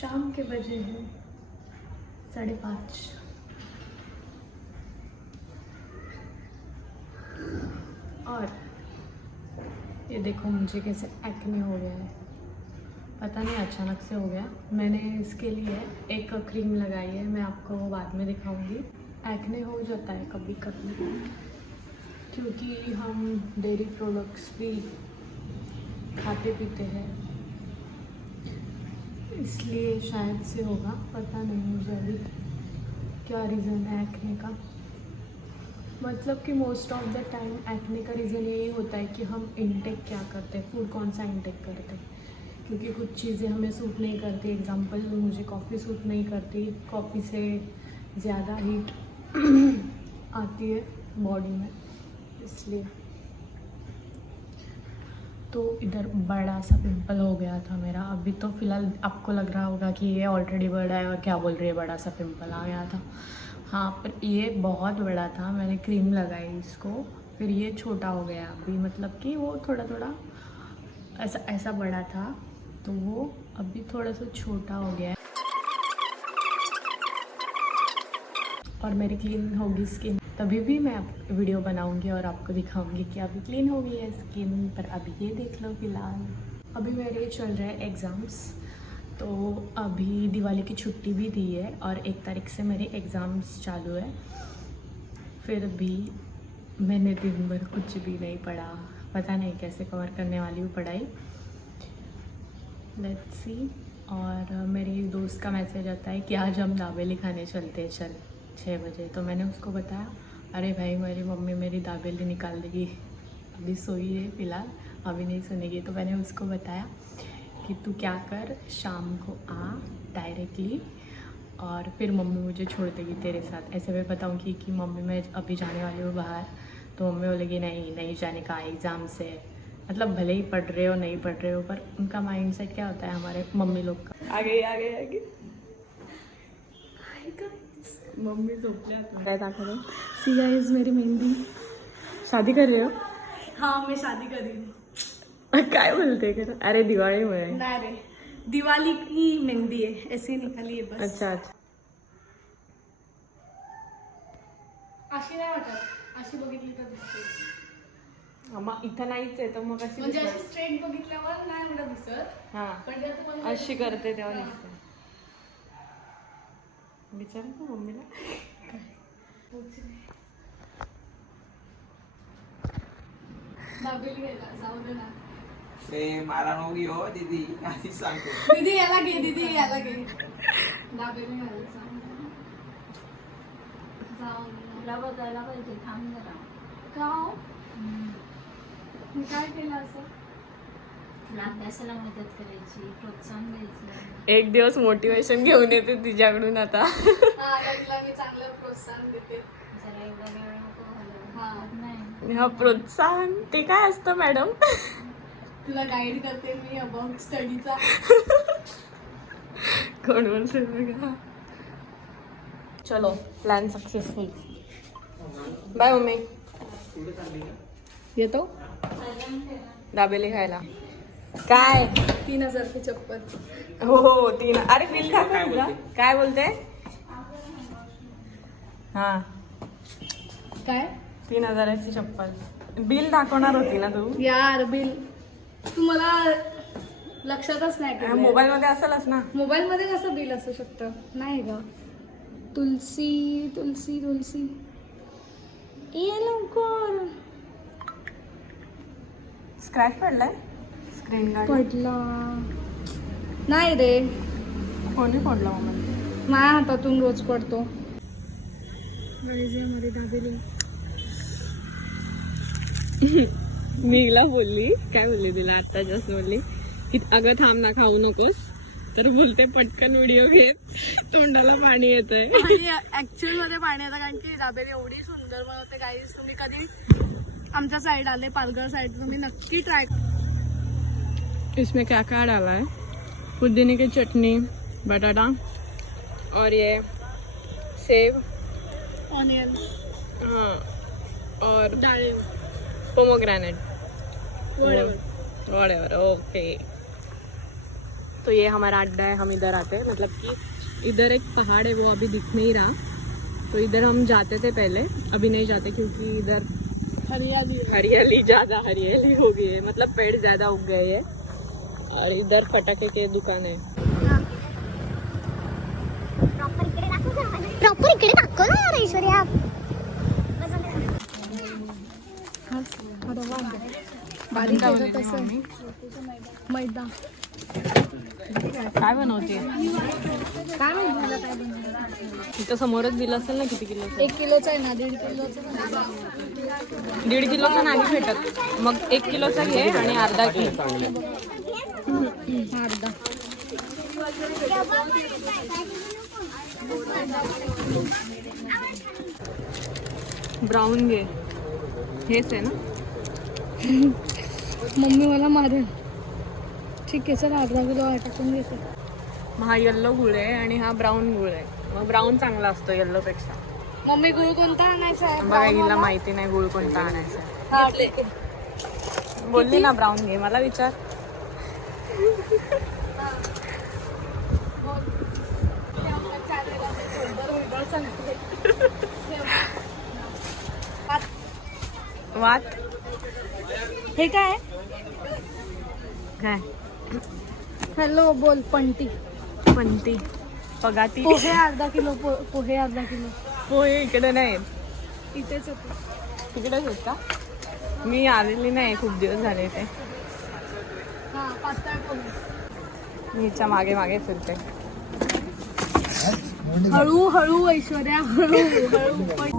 शाम के बजे हैं 5:30 और ये देखो मुझे कैसे एक्ने हो गया है। पता नहीं अचानक से हो गया। मैंने इसके लिए एक क्रीम लगाई है, मैं आपको वो बाद में दिखाऊंगी। एक्ने हो जाता है कभी कभी क्योंकि हम डेयरी प्रोडक्ट्स भी खाते पीते हैं, इसलिए शायद से होगा। पता नहीं मुझे अभी क्या रीज़न है एक्ने का। मतलब कि most of the time acne का रीज़न यही होता है कि हम इनटेक क्या करते हैं, फूड कौन सा इनटेक करते हैं, क्योंकि कुछ चीज़ें हमें सूट नहीं करती। एग्जांपल मुझे कॉफ़ी सूट नहीं करती, कॉफ़ी से ज़्यादा हीट आती है बॉडी में, इसलिए। तो इधर बड़ा सा पिंपल हो गया था मेरा। अभी तो फ़िलहाल आपको लग रहा होगा कि ये ऑलरेडी बड़ा है और क्या बोल रही है, बड़ा सा पिंपल आ गया था। हाँ, पर ये बहुत बड़ा था। मैंने क्रीम लगाई इसको, फिर ये छोटा हो गया अभी। मतलब कि वो थोड़ा थोड़ा ऐसा बड़ा था, तो वो अभी थोड़ा सा छोटा हो गया है। और मेरी क्लीन होगी स्किन तभी भी मैं वीडियो बनाऊंगी और आपको दिखाऊंगी कि अभी क्लीन हो गई है स्किन। पर अभी ये देख लो फिलहाल। अभी मेरे चल रहे हैं एग्ज़ाम्स, तो अभी दिवाली की छुट्टी भी दी है और 1 तारीख से मेरे एग्ज़ाम्स चालू है। फिर भी मैंने दिन भर कुछ भी नहीं पढ़ा, पता नहीं कैसे कवर करने वाली हूँ पढ़ाई, लेट्स सी। और मेरी दोस्त का मैसेज आता है कि आज हम दाबेली खाने चलते हैं, चल 6 बजे। तो मैंने उसको बताया, अरे भाई मेरी मम्मी मेरी दाबेली निकाल देगी, अभी सोई है फ़िलहाल, अभी नहीं सुनेगी। तो मैंने उसको बताया कि तू क्या कर, शाम को आ डायरेक्टली और फिर मम्मी मुझे छोड़ देगी तेरे साथ। ऐसे मैं बताऊँगी कि मम्मी मैं अभी जाने वाली हूँ बाहर, तो मम्मी बोलेगी नहीं जाने का, एग्ज़ाम से। मतलब भले ही पढ़ रहे हो नहीं पढ़ रहे हो, पर उनका माइंड सेट क्या होता है हमारे मम्मी लोग का। आगे मम्मी सोचल्या दाखव। सी गाइस मेरी मेहंदी। शादी कर रहे हो? हाँ, मैं शादी कर रही हूँ। काय बोलते कर? अरे दिवाळी में नाही रे, दिवाली की मेहंदी है, ऐसे निकाली है बस। अच्छा अशी नाही वाटत, अशी बघितली तर दिसते। मग इथं नाहीच आहे तर मग अशी म्हणजे अशी स्ट्रेट बघितल्यावर नाही एवढं दिसत। हां, पण जर तुम्हाला अशी करते तेव्हा दिसते। विचार ना मम्मीला। दाबेली घ्यायला जाऊ दे ना। मला नव्हती हो दीदी, आधीच सांगतो। दीदी याला घे, दीदी याला घे। दाबेली घ्यायला जाऊ तुला बघायला पाहिजे, थांब जरा। का हो? मी काय केलं असं? अभ्यासाला मदत करायची, प्रोत्साहन द्यायचं। एक दिवस मोटिवेशन घेऊन येते तिच्याकडून आता। हा, तिला मी चांगलं प्रोत्साहन देते। जरा एवढा वेळ नको घालवू. हा, नाही हा प्रोत्साहन ते काय असतं मॅडम? तुला गाईड करते मी अबाउट स्टडीचा। कोण बोलते बघा। चलो प्लॅन सक्सेसफुल। बाय मम्मी, येतो दाबेली खायला। काय 3000ची चप्पल। हो 3। अरे बिल दाखव तुला। काय बोलते? हा काय 3000ची चप्पल। बिल दाखवणार होती ना तू? यार बिल तुम्हाला लक्षातच नाही ठेवलंय। मोबाईल मध्ये असेलच ना। मोबाईल मध्ये कसं बिल असू शकतं? नाही ग, तुलसी तुलसी तुलसी ये लवकर। स्क्रॅच पडलाय स्क्रीन गार्ड पडला नाही रे, कोणी फोडला मम्मी? माझ्या हातातून रोज पडतो। मध्ये दाबेली मीला बोलली, काय बोलली तिला आता जस्ट बोलली की अगं थांब ना खाऊ नकोस, तर बोलते पटकन व्हिडिओ घेत, तोंडाला पाणी येतंय। ऍक्च्युअल मध्ये पाणी येतं कारण की दाबेली एवढी सुंदर बनवते गाईस। तुम्ही कधी आमच्या साईड आले, पालघर साईड, तुम्ही नक्की ट्राय करा। इसमें क्या क्या डाला है? पुदीने की चटनी, बटाटा और ये सेब, ऑनियन, हाँ, और डाळिंब, पोमोग्रेनेट, whatever। व्हाटएवर। ओके, तो ये हमारा अड्डा है, हम इधर आते हैं। मतलब कि इधर एक पहाड़ है, वो अभी दिख नहीं रहा, तो इधर हम जाते थे पहले, अभी नहीं जाते क्योंकि इधर हरियाली ज़्यादा हरियाली हो गई है, मतलब पेड़ ज़्यादा उग गए हैं। और इधर पटाखे के दुकान है। प्रॉपर इकडे दाखव ना यार ऐश्वर्या. बारीक केलं तसं मैदा. काय बनवते? काय माहिती मला काय बनवलं. इथं समोरच दिलं असेल ना किती किलोचं? 1 किलोचा आहे ना, 1.5 किलोचा. 1.5 किलोचा नाही भेटत, मग 1 किलोचा घे आणि अर्धा घे. अर्धा. ब्राऊन घे. हेच आहे ना? मम्मी मला मारेल. ठीक आहे, चला अर्धा किलो टाकून घेते. हा येल्लो गुळ आहे आणि हा ब्राऊन गुळ आहे. मग ब्राऊन चांगला असतो येल्लो पेक्षा. मम्मी गुळ कोणता आणायचा आहे? बघा, हिला माहिती नाही गुळ कोणता आणायचा आहे. हा, बोलली ना ब्राऊन घे, मला विचार. वात हे काय? काय? हॅलो, बोल. पंटी. पंती पगाती. पोहे अर्धा किलो. पोहे अर्धा किलो. पोहे इकडे नाही, इथेच होते. तिकडेच आहेत का? मी आलेली नाही, खूप दिवस झाले ते. हा, पातळ पोहे. मी हिच्या मागे मागे फिरते. हळू हळू ऐश्वर्या, हळू हळू.